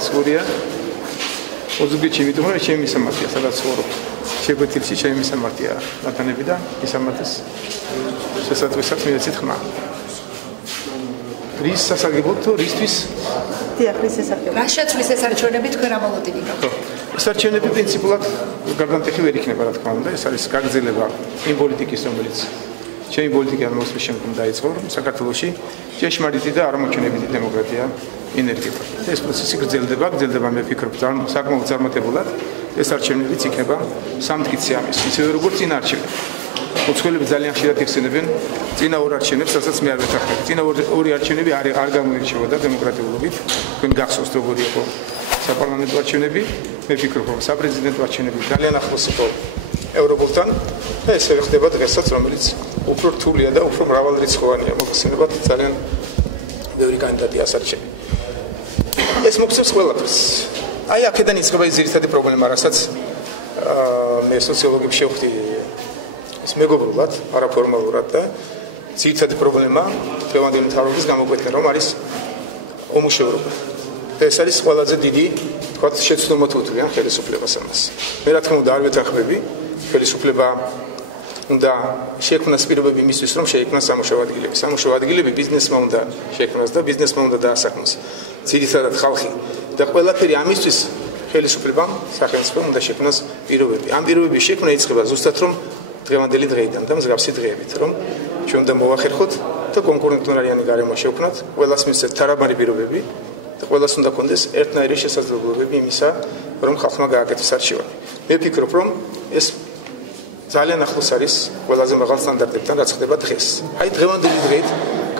ხალხურია. ოზურგეთში იმიტომ რომ ჩემი მისამართია, სადაც ვარ. შეგვეთილში ჩემი მისამართია ნათანები და მისამართის შესაძლოა მიეცით ხმა. რის სასარგებლოდ თუ რისთვის? დიახ, რის სასარგებლოდ. რა შეცვლის ეს არჩევნები თქვენ რამოდინა? ეს არჩევნები პრინციპულად გარდამტეხი ვერ იქნება, რა თქმა უნდა. ეს არის გაგრძელება იმ პოლიტიკის, რომელიც ჩემი პოლიტიკიდან მოსვლის შემდგომ დაიწყო, რომ საქართველოში ჭეშმარიტი და არამოჩვენებითი დემოკრატია ინერგება. ეს პროცესი გრძელდება, მე ვფიქრობ, საკმაოდ წარმატებულად. ეს არჩევნებიც იქნება სამტკიცე ამის, ისევე როგორც წინა არჩევნები. უცხოელები ძალიან ხშირად იხსენებენ წინა ორ არჩევნებს, რასაც მე არ ვეთანხმებ. წინა ორი არჩევნები არ გამოირჩეოდა დემოკრატიულობით. თქვენ გახსოვთ როგორი იყო საპარლამენტო არჩევნები, მე ვფიქრობ, რომ საპრეზიდენტო არჩევნები ძალიან ახლოს იყო ევროპულთან და ესე ხდება დღესაც, რომელიც უფრო რთულია და უფრო მრავალრიცხოვანია. მოგხსენებათ ძალიან ბევრი კანდიდატი ასარჩევი. ეს მოგცემს ყველაფერს. აი აქედან იწყება ის ძირითადი პრობლემა, რასაც მე სოციოლოგებს შევხვდი ეს მეგობრულად, არაფორმალურად და ძირითადი პრობლემა დღევანდელი მთავრობის გამოკვეთა, რომ არის უმუშევრობა. ეს არის ყველაზე დიდი, თქვათ, შეცდომა თუ თქვენ ხელისუფლებას ამას. მე რა თქმა უნდა არ ვეთანხმები, ხელისუფლება უნდა შექმნას პირობები იმისთვის, რომ შეიქმნას სამუშაო ადგილები. სამუშაო ადგილები ბიზნესმა უნდა შექმნას და ბიზნესმა უნდა დაასაქმოს. ძირითადად ხალხი და ყველაფერი ამისთვის ხელისუფლებამ სახელმწიფომ უნდა შექმნას პირობები. ამ პირობების შექმნა იწყება ზუსტად რომ დღევანდელი დღეიდან და მსგავსი დღეებით, რომ ჩვენ უნდა მოვახერხოთ და კონკურენტუნარიანი გარემო შევქმნათ, ყველას მისცეთ თარაბარი პირობები და ყველას უნდა კონდეს ერთნაირი შესაძლებლობები იმისა, რომ ხალხმა გააკეთოს არჩევანი. მე ვფიქრობ, რომ ეს ძალიან ახლოს არის ყველაზე მაღალ სტანდარტებთან, რაც ხდება დღეს. აი დღევანდელი დღეით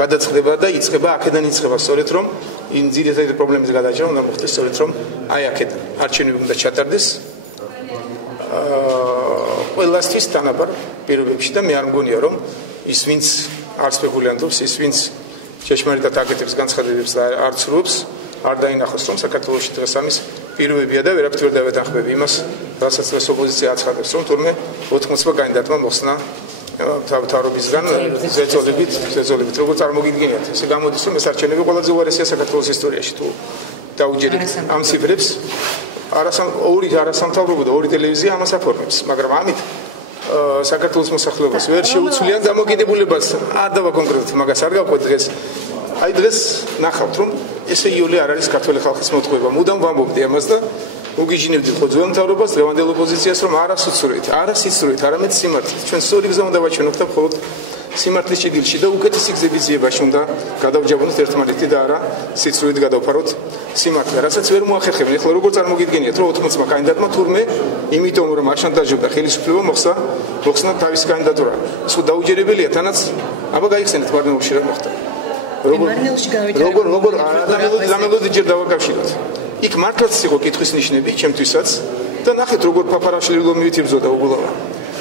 გადაწყდება და იწყება, აქედან იწყება სწორედ რომ იმ ძირითადი პრობლემის გადაჭრა უნდა მოხდეს სწორედ რომ აი აქედან არჩევნები უნდა ჩატარდეს ყველასთვის თანაბარ პირობებში და მე არ მგონია რომ ის ვინც არ სპეკულიანტობს, ის ვინც ჭეშმარიტად აკეთებს განცხადებებს და არ ცრუობს, არ დაინახოს რომ საქართველოში დღეს ამის პირობებია და ვერაფერ ვერ დავეთანხმები იმას, რასაც დღეს ოპოზიცია აცხადებს, რომ თურმე 80 კანდიდატმა მოხსნა თავრობისგან ზეწოლებით, როგორ წარმოგიდგენიათ. ესე გამოდის, რომ ეს არჩევნები ყველაზე უარესია საქართველოს ისტორიაში თუ დაუჯერებთ ამ ციფრებს. ორი არასამთავრობო და ორი ტელევიზია ამას აფორმებს, მაგრამ ამით საქართველოს მოსახლეობას ვერ შეუცვლიან დამოკიდებულებას. არ დავა კონკრეტულად მაგას არ გავყვეთ დღეს. აი დღეს ნახავთ, რომ ესე იოლი არ არის ქართველი ხალხის მოტყუება. მუდამ ვამბობდი ამას და უგიჟინებდით ხო ძველ მთავრობას, დღევანდელ ოპოზიციას, რომ არა სიცრუით, არამედ სიმართლით. ჩვენ სწორი გზა უნდა ვაჩვენოთ და მხოლოდ სიმართლის ჭიდილში და უკეთესი გზების ძიებაში უნდა გადავჯაბოთ ერთმანეთი და არა სიცრუით გადავფაროთ სიმართლე. რასაც ვერ მოახერხებენ. ეხლა როგორ წარმოგიდგენიათ, რომ 80 კანდიდატმა თურმე იმიტომ რომ აშანტაჟობდა ხელისუფლება მოხსნა თავის კანდიდატურა. სულ დაუჯერებელია, თანაც აბა გაიხსენეთ მარნეულში რა მოხდა. როგორ დამელოდი ჯერ დავაკავშიროთ. იქ მართლაც იყო კითხვის ნიშნები ჩემთვისაც და ნახეთ როგორ ფაფარაშვილი ლომივით იბრძოდა უგულავა.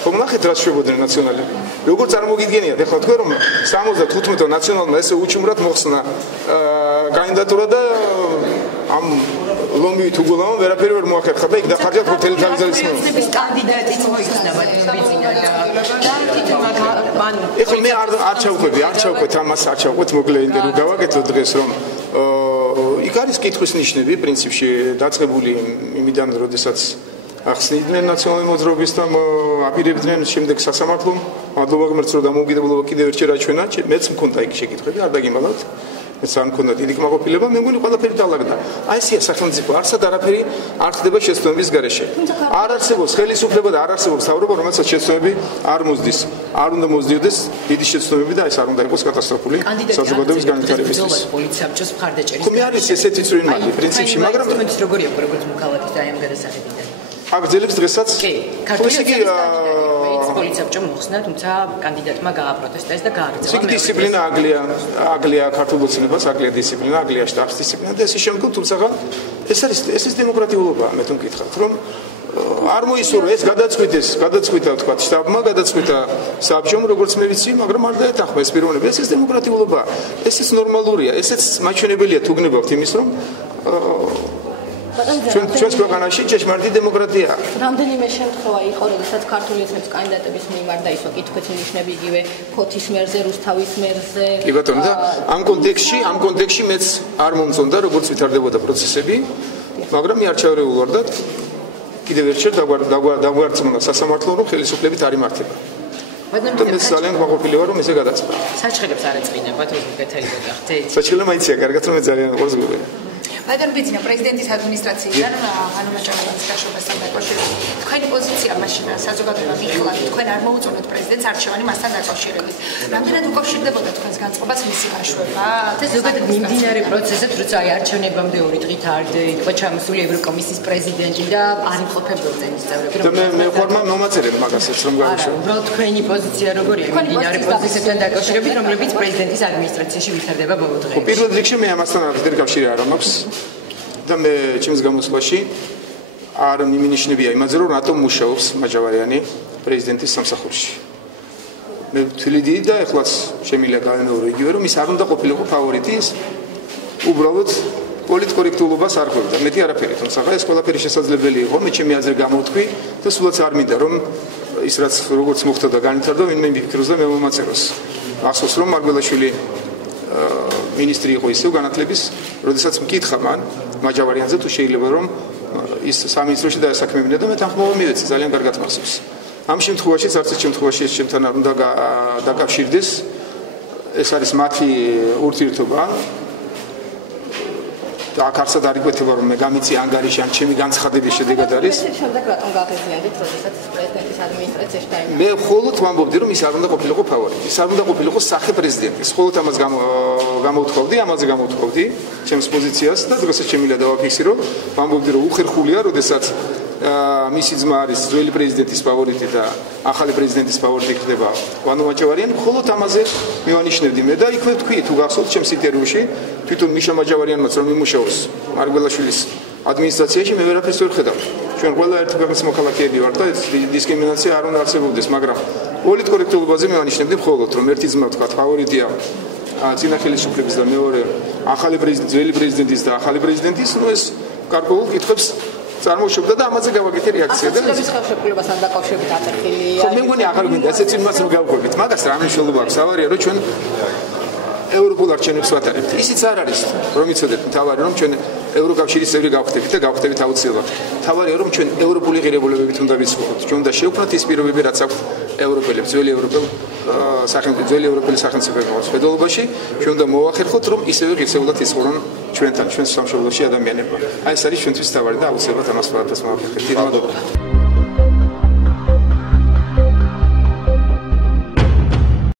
ხო ნახეთ რა შვებოდნენ ნაციონალები. როგორ წარმოგიდგენიათ ეხლა თქვენ რომ 75 ნაციონალმა ესე უჩუმრად მოხსნა კანდიდატურა და ამ ლომივით უგულავა ვერაფერი ვერ მოახერხა და იქ დახარჯა თითოეული თავიზარის პრეზიდენტის კანდიდატიც მოიხსნება ბიზნესიდან. ეხლა მე არ ჩავყვეთ ამას არ ჩავყვეთ მოკლე ინტერვიუ გავაკეთოთ დღეს რომ იქ არის კითხვის ნიშნები პრინციპში დაწყებული იმიდან როდესაც ახსნიდნენ ნაციონალური მოძრაობის და აპირებდნენ შემდეგ სასამართლომ მადლობა ღმერთს რომ დამოუკიდებლობა კიდევ ერთხელ აჩვენა მეც მქონდა იქ შეკითხვები არ დაგიმალავთ მეც არ მქონდა დიდი კმაყოფილება მე მგონი ყველაფერი დაალაგდა აი ესეა სახელმწიფო არსად არაფერი არ ხდება შეცდომების გარეშე არ არსებობს ხელისუფლება და არ არსებობს თავრობა რომელსაც შეცდომები არ მოსდის არ უნდა მოსდიოდეს დიდი შეცდომები და ეს არ უნდა იყოს კატასტროფული საზოგადოების განვითარებისთვის პოლიციაბჭოს მხარდაჭერის ხომ არის ესეთი წვრილი მართლი პრინციპში მაგრამ თქვენთვის როგორია როგორც მოქალაქის და აი ამ გადასახედიდან აგრძელებს დღესაც პოლიციაბჭომ მოხსნა, თუმცა კანდიდატმა გააპროტესტეს და გააგრძელა. ეს დისციპლინა აგლია ქართულ მოცნებას, აგლია დისციპლინა, აგლია შტაბის დისციპლინა და ესე შემდგომ თუმცა ეს არის დემოკრატიულობა, მე თუ მკითხავთ, რომ არ მოისურვა ეს გადაწყვიტა თქვა შტაბმა, გადაწყვიტა საბჭომ, როგორც მე ვიცი, მაგრამ არ დაეთანხმა ეს პიროვნები, ეს დემოკრატიულობა, ესეც ნორმალურია, ესეც მაჩვენებელია თუ გნებავთ იმის, რომ ჩვენს ქვეყანაში ჭეშმარიტი დემოკრატია. რამდენიმე შემთხვევა იყო, როდესაც ქართული εθნების კანდიდატების მიმართ დაისვა კითხვით ნიშნები იგივე ფოთის მერზე, რუსთავის მერზე. კი ბატონო და ამ კონტექსტში მეც არ მომწონდა, როგორც ვითარდებოდა პროცესები მაგრამ მიარჩევრეულ ვარ და კიდევ ერთხელ დაგვარწმუნა სასამართლო რომ ხელისუფლებით არ იმართება. და მე ძალიან გაყოფილი ვარ რომ ესე გადაწყდა. საჩხერებს არ ეწყინება თუ გეთელი გახდეთ. საჩხერე მაიცია, კარგად რომ მე ძალიან ყურს გვიგებ. მაგრამ ბიძინა პრეზიდენტის ადმინისტრაციიდან ანუ მაჭარბაძის გაშობასთან დაკავშირებით თქვენი პოზიცია მაშინ საზოგადოება მიიღლა თქვენ არ მოუწონეთ პრეზიდენტს არჩევანი მასთან დაკავშირებით რამდენად უკავშირდებოდა თქვენს განწყობას მისი გაშვება და ზოგადად მიმდინარე პროცესად როცა აი არჩევნებამდე 2 დღით არ იყო ჩამოსული ევროკომისიის პრეზიდენტი და არ იმყოფებოდა წენის წევრები და მე ხوارმა მომაწერებ მაგასაც რომ გავიშვი უბრალოდ თქვენი პოზიცია როგორია მიმდინარე პროცესებთან დაკავშირებით რომლებიც პრეზიდენტის ადმინისტრაციაში ვითარდება ბოლო დღეებში პირველ რიგში მე ამასთან არაფერი კავშირი არ მაქვს და მე ჩემს გამოსვლაში არ მიმინიშნებია იმაზე რომ რატომ მუშაობს მაჯავარიანი პრეზიდენტის სამსახურში. მე თვლიდი და ეხლაც შემიძლია გავემეორო იგივე რომ ის არ უნდა ყოფილიყო ფავორიტი უბრალოდ პოლიტკორექტულობას არ ხვევდა. მეტი არაფერი, თუმცა ეს ყველაფერი შესაძლებელი იყო, მე ჩემი აზრი გამოვთქვი და სულაც არ მინდა რომ ის რაც როგორც მოხდა და განვითარდა, ვინმე მიფიქროს და მე მომაწეროს. ახსოვს რომ მარგველაშვილი ministri იყო ისევ განათლების, როდესაც მკითხა მან მაჯავარიანზე თუ შეიძლება რომ ის სამინისტროში დაესაქმებინა და მე თანხმობა მივეცი, ძალიან კარგად მახსოვს. ამ შემთხვევაშიც არც ერთ შემთხვევაში ეს ჩემთან არ უნდა დაკავშირდეს. ეს არის მათი ურთიერთობა. და აქ არსად არ იკვეთება რომ მე გამიცი ანგარიში ან ჩემი განცხადების შედეგად არის. შემდეგ რატომ გაღიზიანდით, როდესაც პრეზიდენტის ადმინისტრაციაში დაიმართა? მე მხოლოდ ვამბობდი რომ ის არ უნდა ყოფილიყო ფავორიტი. ის არ უნდა ყოფილიყო სახე პრეზიდენტი. მხოლოდ ამას გამოვთხოვდი, ამაზე გამოვთხოვდი ჩემს პოზიციას და დღესაც შემიძლია დავაფიქსირო, ვამბობდი რომ უხერხულია, როდესაც მისი ძმა არის ძველი პრეზიდენტის ფავორიტი და ახალი პრეზიდენტის ფავორიტი ხდება ვანო მაჯავარიანი, მხოლოდ ამაზე მივანიშნებდი მე და იქვე თქვი თუ გახსოვთ ჩემს ინტერვიუში, თვითონ მიშა მაჯავარიანმაც რომ იმუშაოს მარგველაშვილის ადმინისტრაციაში მე ვერაფერს ვერ ხედავ. ჩვენ ყველა ერთი ქვეყნის მოქალაქეები ვართ და ეს დისკრიმინაცია არ უნდა არსებობდეს, მაგრამ პოლიტკორექტულობაზე მივანიშნებდი მხოლოდ რომ ერთი ძმა თქვა ფავორიტია წინა ხელისუფლების და მეორე ახალი პრეზიდენტის, ძველი პრეზიდენტის და ახალი პრეზიდენტის, ნუ ეს გარკვეულ კითხვებს წარმოუშვებდა და ამაზე გავაკეთე რეაქცია და ეს ხელშეკრულებასთან დაკავშირებით ატეხილი მე მგონი ახალ გვინდა ესეც იმას რომ გავყვებით მაგას რა მნიშვნელობა აქვს ავარია რომ ჩვენ ევროპულ არჩევნებს ვატარებთ ისიც არ არის რომ იცოდეთ თავარი რომ ჩვენ ევროკავშირის წევრი გავხდებით და გავხდებით აუცილებლად თავარია რომ ჩვენ ევროპული ღირებულებებით უნდა ვიცხოვროთ ჩვენ უნდა შევქმნათ ის პირობები რაც აქვს ევროპელებს ძველი ევროპელი სახელმწიფოების ფედერალობაში ჩვენ უნდა მოვახერხოთ რომ ისევე ღირსეულად იცხოვრონ ჩვენთან ჩვენს სამშობლოში ადამიანებმა აი ეს არის ჩვენთვის თავარი და აუცილებლად ამას ყველაფერს მოვახერხებთ.